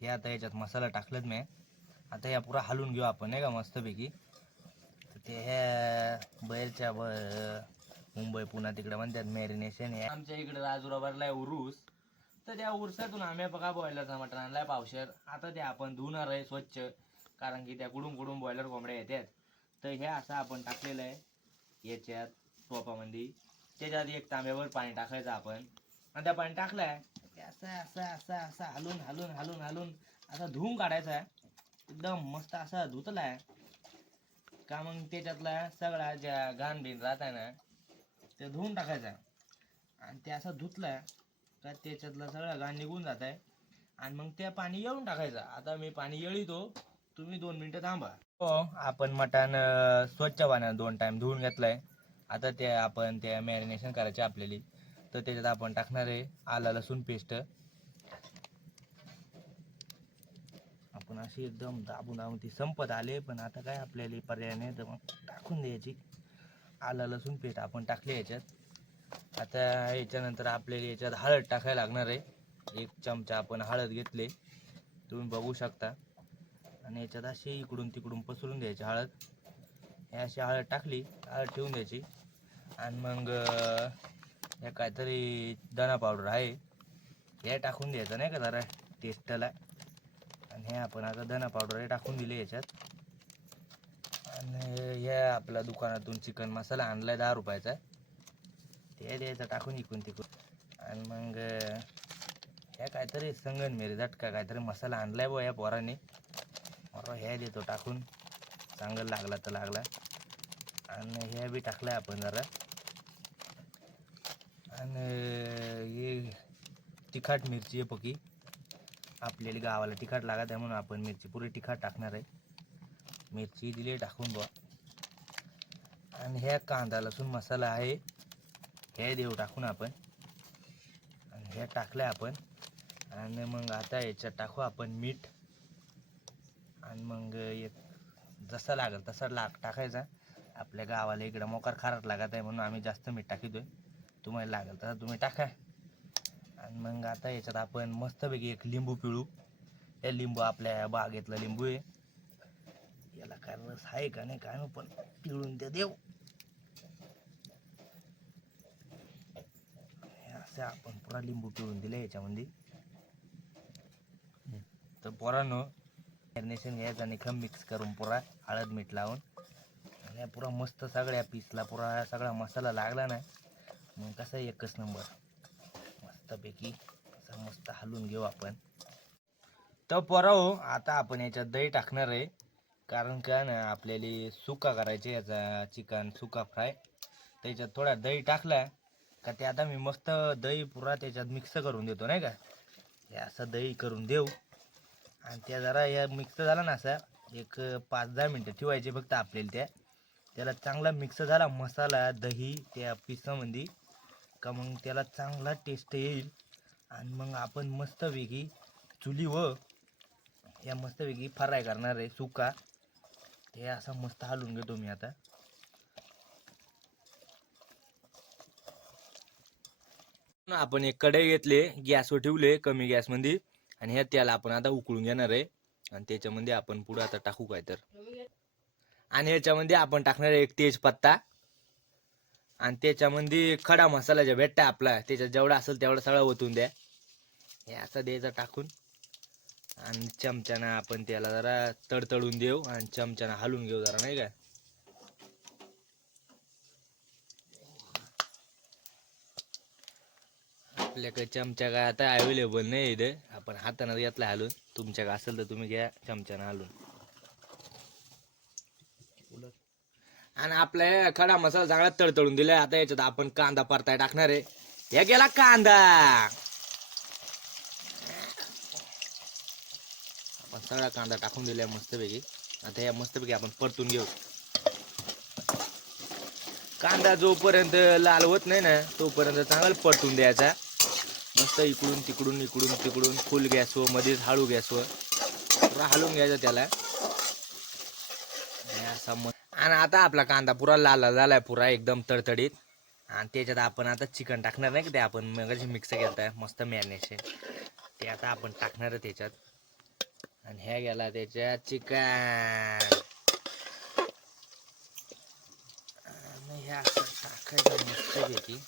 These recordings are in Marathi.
हे आता याच्यात मसाला टाकलेत मी. आता या पुरा हलवून घेऊ आपण नाही का मस्तपैकी. तर ते ह्या बैलच्या ब मुंबई पुन्हा तिकडे म्हणतात मॅरिनेशन आहे आमच्या इकडे राजुराबारला आहे उरूस तर त्या उरसातून आम्ही बघा बॉयलरचा मटण आणलाय पावशर. आता ते आपण धुणार आहे स्वच्छ कारण की त्या कुडून कुडून बॉयलर कोंबड्या येतात तर हे असं आपण टाकलेलं आहे. याच्यात टोपामध्ये त्याच्यात एक तांब्यावर पाणी टाकायचं आपण. आणि त्या पाणी टाकलंय आहे असं असं असं असं हलून हलून हलून हलून. असं धुवून काढायचं आहे. एकदम मस्त असा धुतलाय का मग त्याच्यातला सगळा ज्या घाण बिन राहत आहे ना ते धुवून टाकायचा आणि ते असं धुतलंय का त्याच्यातलं सगळं घाण निघून जात आहे. आणि मग ते पाणी येळून टाकायचं. आता मी पाणी येळीतो. तुम्ही दोन मिनिटं थांबा. हो आपण मटण स्वच्छ पाण्यात दोन टाइम धुवून घेतलंय. आता ते आपण ते मॅरिनेशन करायचे आपल्याला. तर त्याच्यात आपण टाकणार आहे आला लसूण पेस्ट आपण अशी एकदम दाबून दाबून ती संपत आले पण आता काय आपल्याला पर्याय नाही तर मग टाकून द्यायची. आला लसूण पेस्ट आपण टाकले याच्यात. आता याच्यानंतर आपल्याला याच्यात हळद टाकायला लागणार आहे. एक चमचा आपण हळद घेतले. तुम्ही बघू शकता. आणि याच्यात अशी इकडून तिकडून पसरून द्यायची हळद. हे अशी हळद टाकली हळद ठेवून द्यायची. आणि मग या हे काहीतरी धना पावडर आहे. हे टाकून द्यायचं नाही का जरा? टेस्टला आणि हे आपण आता धना पावडर हे टाकून दिले याच्यात. आणि हे आपल्या दुकानातून चिकन मसाला आणलाय दहा रुपयाचा. ते द्यायचं टाकून इकून तिकून. आणि मग ह्या हे काहीतरी संगन मेरे झटका काहीतरी मसाला आणलाय बो या पोराने. बरोबर ह्या देतो टाकून. चांगलं लागला तर लागला. आणि हे बी टाकलाय आपण जरा. आणि हे तिखट मिरची आहे पकी आपल्याला गावाला तिखट लागत आहे म्हणून आपण मिरची पुरी तिखट टाकणार आहे. मिरची दिली टाकून बुवा. आणि ह्या कांदा लसूण मसाला आहे. हे देऊ टाकून आपण. आणि हे टाकलं आपण. आणि मग आता याच्यात टाकू आपण मीठ. आणि मग एक जसा लागेल तसा लाग टाकायचा. आपल्या गावाला इकडं मोकार खारट लागत आहे म्हणून आम्ही जास्त मीठ टाकितोय. तुम्हाला लागेल तर तुम्ही टाका. आणि मग आता याच्यात आपण मस्तपैकी एक लिंबू पिळू. हे लिंबू आपल्या बागेतलं लिंबू आहे. याला काय रस आहे का नाही काय पण पिळून ते देऊ असं आपण पुरा लिंबू पिळून दिले याच्यामध्ये तर पोरांनो मॅरिनेशन घ्यायचं आणि खम मिक्स करून पुरा हळद मीठ लावून. आणि पुरा मस्त सगळ्या पीसला पुरा सगळा मसाला लागला ना मग कसं एकच नंबर? मस्तपैकी असं मस्त हलवून घेऊ आपण. तर पोरा हो आता आपण याच्यात दही टाकणार आहे. कारण का ना आपल्याला सुका करायचे याचा चिकन सुका फ्राय. त्याच्यात थोडा दही टाकला का ते आता मी मस्त दही पुरा त्याच्यात मिक्स करून देतो नाही का? हे असं दही करून देऊ. आणि त्या जरा या मिक्स झाला ना असा एक पाच दहा मिनटं ठेवायचे फक्त आपल्याला त्या. त्याला चांगला मिक्स झाला मसाला दही त्या पिसामध्ये. का मग त्याला चांगला टेस्ट येईल. आणि मग आपण मस्तपैकी व या मस्तपैकी फ्राय करणार आहे सुका. ते असं मस्त हलवून घेतो मी आता. आपण एक कढई घेतले गॅसवर ठेवले कमी गॅसमध्ये आणि ह्या त्याला आपण आता उकळून घेणार आहे. आणि त्याच्यामध्ये आपण पुढं आता टाकू काय तर. आणि ह्याच्यामध्ये आपण टाकणार आहे एक तेजपत्ता. आणि त्याच्यामध्ये खडा मसाला जे भेटता आपला त्याच्यात जेवढा असेल तेवढा सगळा ओतून द्या. हे असं द्यायचं टाकून. आणि चमच्यानं आपण त्याला जरा तडतडून देऊ आणि चमच्यानं हलवून घेऊ जरा नाही का? आपल्याकडे चमचा काय आता अवेलेबल नाही इथे. आपण हातानं घेतला हलून. तुमच्याकडे असेल तर तुम्ही घ्या चमच्यानं हलून. आणि आपल्या खडा मसाला चांगला तळतळून दिलाय. आता याच्यात आपण कांदा परताय टाकणार आहे. हे गेला कांदा. आपण सगळा कांदा टाकून दिलाय मस्तपैकी. आता या मस्तपैकी आपण परतून घेऊ. कांदा जोपर्यंत लाल होत नाही ना तोपर्यंत चांगला परतून द्यायचा. मस्त इकडून तिकडून इकडून तिकडून फुल गॅसवर मध्येच हळू गॅसवर व हलवून घ्यायचं त्याला. असा मस्त आणि आता आपला कांदा पुरा लाल झालाय पुरा एकदम तडतडीत. आणि त्याच्यात आपण आता चिकन टाकणार नाही का ते? आपण मगाशी मिक्स केलं मस्त मॅरिनेशन ते आता आपण टाकणार आहे त्याच्यात. आणि ह्या गेला त्याच्यात चिकन. आणि ह्या असं टाकायचं मस्त पैकी.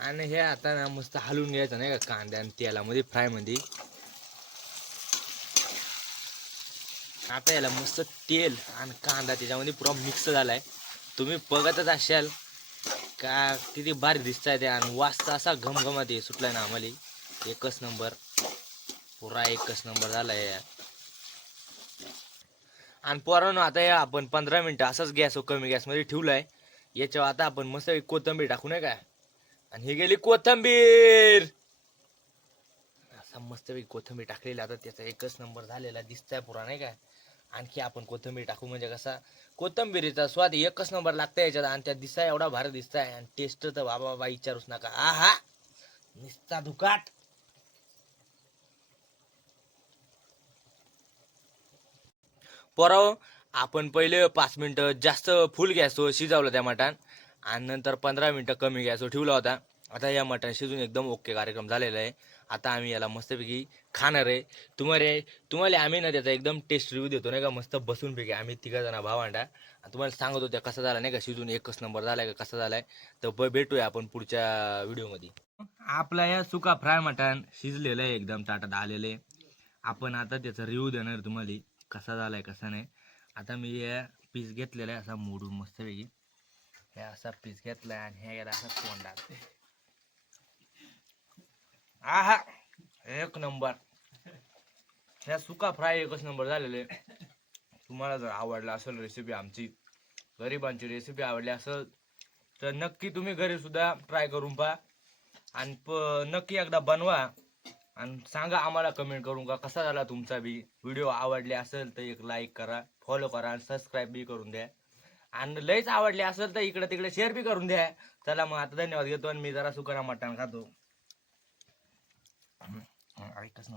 आणि हे आता ना मस्त हलवून घ्यायचं नाही का कांदा आणि तेलामध्ये फ्रायमध्ये आता याला मस्त तेल आणि कांदा त्याच्यामध्ये पुरा मिक्स झालाय. तुम्ही बघतच असाल का किती भारी दिसताय ते आणि वाजता असा घमघमात ते सुटलाय ना आम्हाला. एकच नंबर पुरा एकच नंबर झालाय यार. आणि पोरांनो आता या आपण पंधरा मिनिटं असंच गॅस कमी गॅसमध्ये ठेवलाय. याच्यावर आता आपण मस्त कोथंबीर टाकू नये काय आणि ही गेली कोथंबीर. असा मस्तपैकी कोथंबीर टाकलेली. आता त्याचा एकच नंबर झालेला दिसताय पुरा नाही काय आणखी आपण कोथंबीर टाकू म्हणजे कसा? कोथंबीरीचा स्वाद एकच नंबर लागतंय याच्यात आणि त्या दिसाय एवढा भारी दिसताय. आणि टेस्ट तर बाबा बाबा विचारूच नका. आ हा निस्ता धुकाट. पोराव आपण पहिले पाच मिनिटं जास्त फुल गॅसवर शिजवलं त्या मटान आणि नंतर पंधरा मिनटं कमी गॅसवर ठेवला होता. आता या मटण शिजून एकदम ओके कार्यक्रम झालेला आहे. आता आम्ही याला मस्तपैकी खाणार आहे. तुम्हाला तुम्हाला आम्ही ना त्याचा एकदम टेस्ट रिव्ह्यू देतो नाही का? मस्त बसून पैकी आम्ही तिघा जणा भावांडा तुम्हाला सांगत होत्या कसा झाला नाही का? शिजून एकच नंबर झालाय का? कसा झालाय? तर भेटूया आपण पुढच्या व्हिडिओमध्ये. आपला या सुका फ्राय मटण शिजलेलं आहे एकदम ताटात आलेलं आहे. आपण आता त्याचा रिव्ह्यू देणार तुम्हाला कसा झालाय कसा नाही. आता मी या पीस घेतलेला आहे असा मोडून मस्तपैकी. हे असा पीस घेतलाय आणि हे गेला असा तोंडात. आहा एक नंबर ह्या सुका फ्राय एकच नंबर झालेले. तुम्हाला जर आवडला असेल रेसिपी आमची गरिबांची रेसिपी आवडली असेल तर नक्की तुम्ही घरी सुद्धा ट्राय करून पहा. आणि प नक्की एकदा बनवा. आणि सांगा आम्हाला कमेंट करून का कसा झाला तुमचा बी. व्हिडिओ आवडले असेल तर एक लाईक करा फॉलो करा आणि सबस्क्राईब बी करून द्या. आणि लयच आवडले असेल तर इकडे तिकडे शेअर बी करून द्या. चला मग आता धन्यवाद घेतो आणि मी जरा सुकारा मटण खातो. ऐकच ना